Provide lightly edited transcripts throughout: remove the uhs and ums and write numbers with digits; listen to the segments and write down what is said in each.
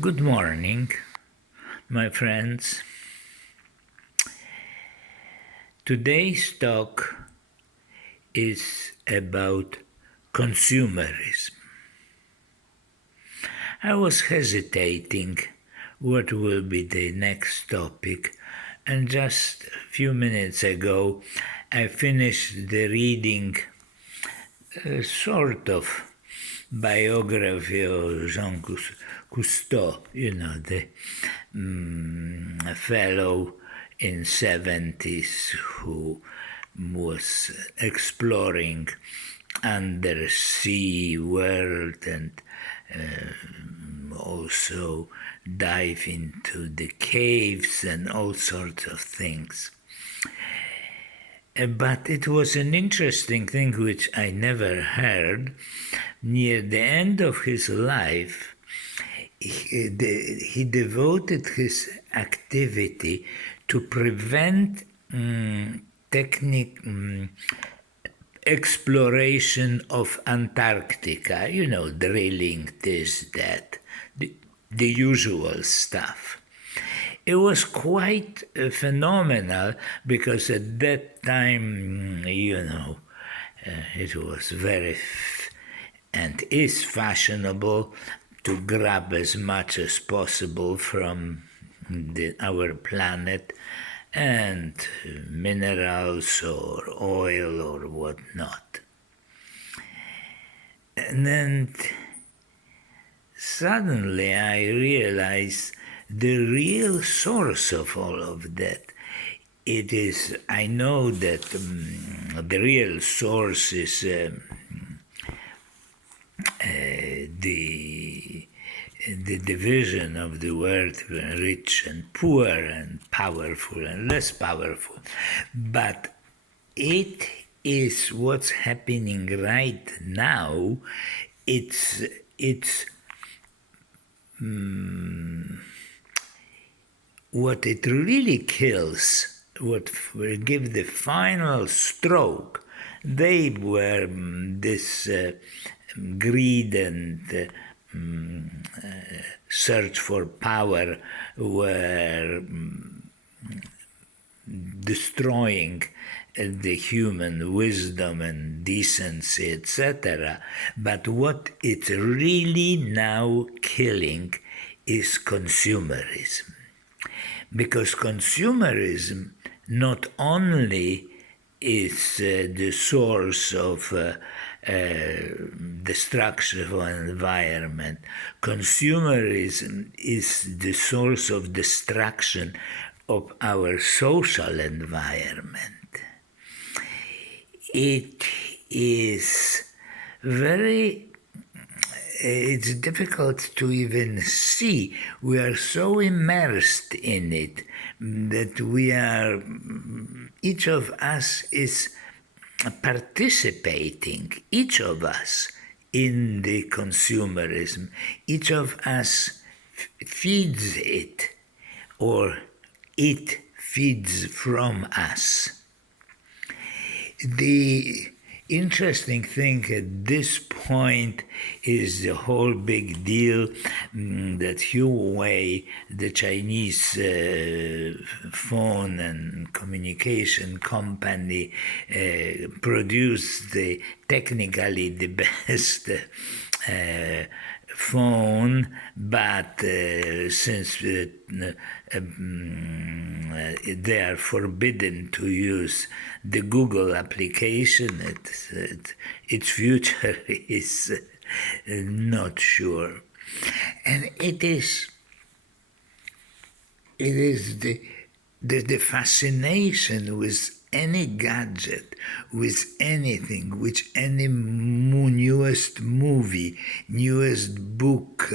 Good morning, my friends. Today's talk is about consumerism. I was hesitating what will be the next topic, and just a few minutes ago I finished the reading sort of biography of Jean Cousteau, the fellow in 70s who was exploring undersea world and also dive into the caves and all sorts of things. But it was an interesting thing which I never heard. Near the end of his life, he devoted his activity to prevent exploration of Antarctica, drilling this, that, the usual stuff. It was quite phenomenal because at that time, it was very and is fashionable to grab as much as possible from our planet and minerals or oil or whatnot. And then suddenly I realized the real source of all of that. I know that the real source is the division of the world, rich and poor and powerful and less powerful. But it is what's happening right now. It's what it really kills, what will give the final stroke. They were this greed and search for power were destroying the human wisdom and decency, etc. But what it's really now killing is consumerism. Because consumerism not only is the source of destruction of an environment, consumerism is the source of destruction of our social environment. It is it's difficult to even see. We are so immersed in it that each of us is participating, each of us, in the consumerism. Each of us feeds it, or it feeds from us. The interesting thing at this point is the whole big deal that Huawei, the Chinese phone and communication company, produced technically the best phone, but since they are forbidden to use the Google application, its future is not sure. And it is the fascination with any gadget, with anything, with any newest movie, newest book,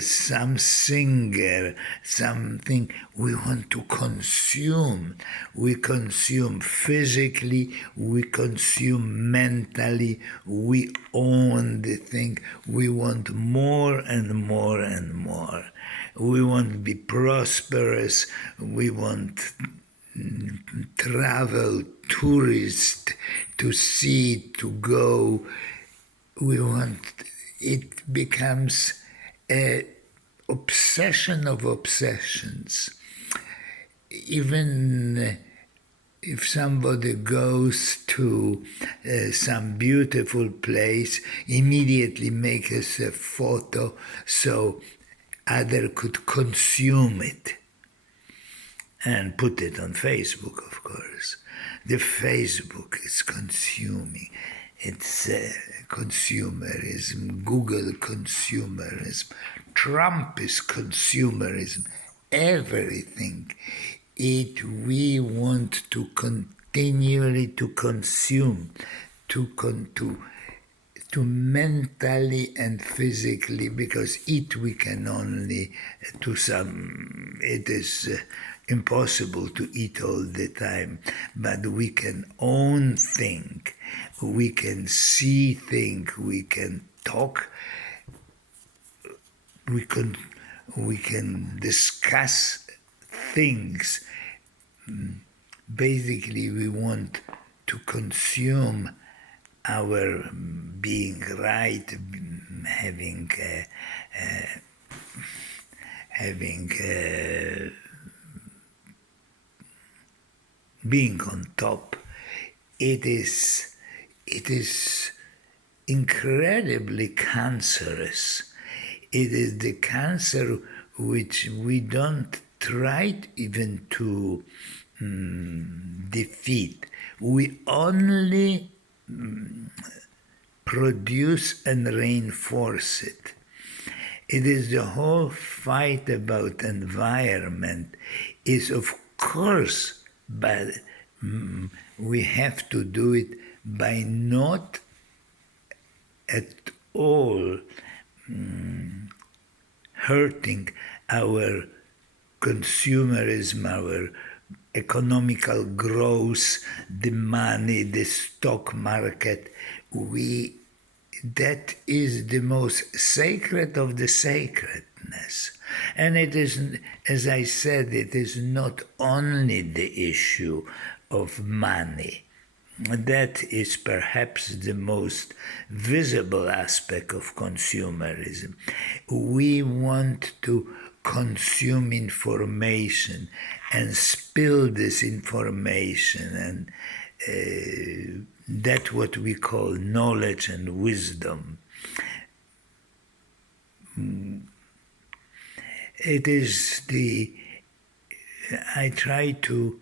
some singer, something we want to consume. We consume physically, we consume mentally, we own the thing. We want more and more and more. We want to be prosperous, we want travel, tourist, to see, to go. We want, it becomes obsession of obsessions. Even if somebody goes to some beautiful place, immediately make us a photo so other could consume it and put it on Facebook, of course. The Facebook is consuming. It's consumerism, Google consumerism, Trump is consumerism, everything. We want to continually to consume, to mentally and physically, because eat we can only it is impossible to eat all the time, but we can own think, we can see think, we can talk, we can discuss things. Basically, we want to consume our being right, being on top. It is incredibly cancerous. It is the cancer which we don't try even to defeat. We only produce and reinforce it. It is the whole fight about environment is, of course, but we have to do it by not at all hurting our consumerism, our economical growth, the money, the stock market. That is the most sacred of the sacredness. And it is, as I said, it is not only the issue of money. That is perhaps the most visible aspect of consumerism. We want to consume information and spill this information, and that's what we call knowledge and wisdom. It is I try to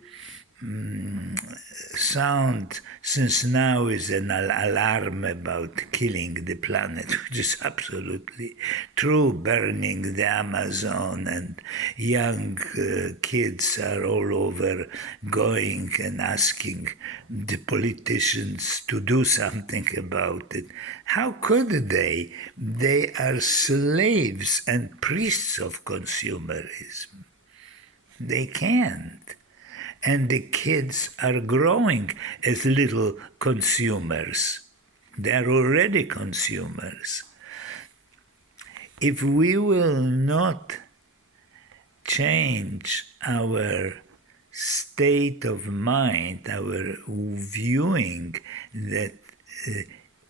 sound, since now is an alarm about killing the planet, which is absolutely true, burning the Amazon, and young kids are all over going and asking the politicians to do something about it. How could they? They are slaves and priests of consumerism. They can't. And the kids are growing as little consumers. They are already consumers. If we will not change our state of mind, our viewing that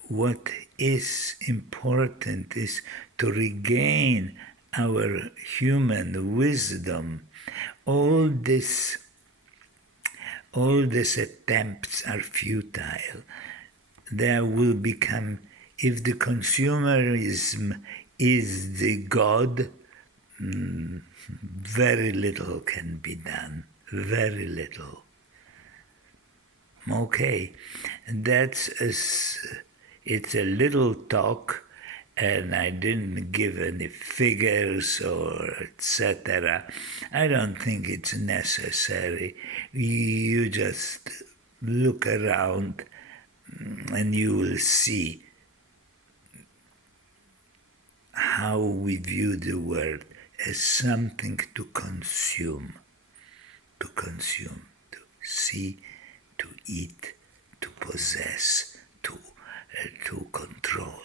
what is important is to regain our human wisdom, all these attempts are futile. There will become, if the consumerism is the God, very little can be done. Very little. Okay, it's a little talk, and I didn't give any figures or etc. I don't think it's necessary. You just look around and you will see how we view the world as something to consume, to see, to eat, to possess, to control.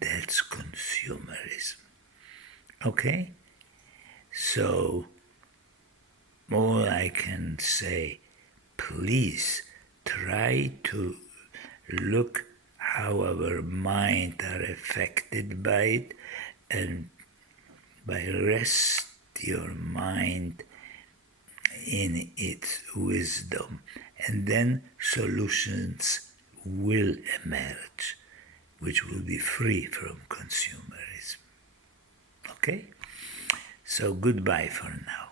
That's consumerism. Okay? So, all I can say, please try to look how our mind are affected by it and by rest your mind in its wisdom, and then solutions will emerge, which will be free from consumerism. Okay? So goodbye for now.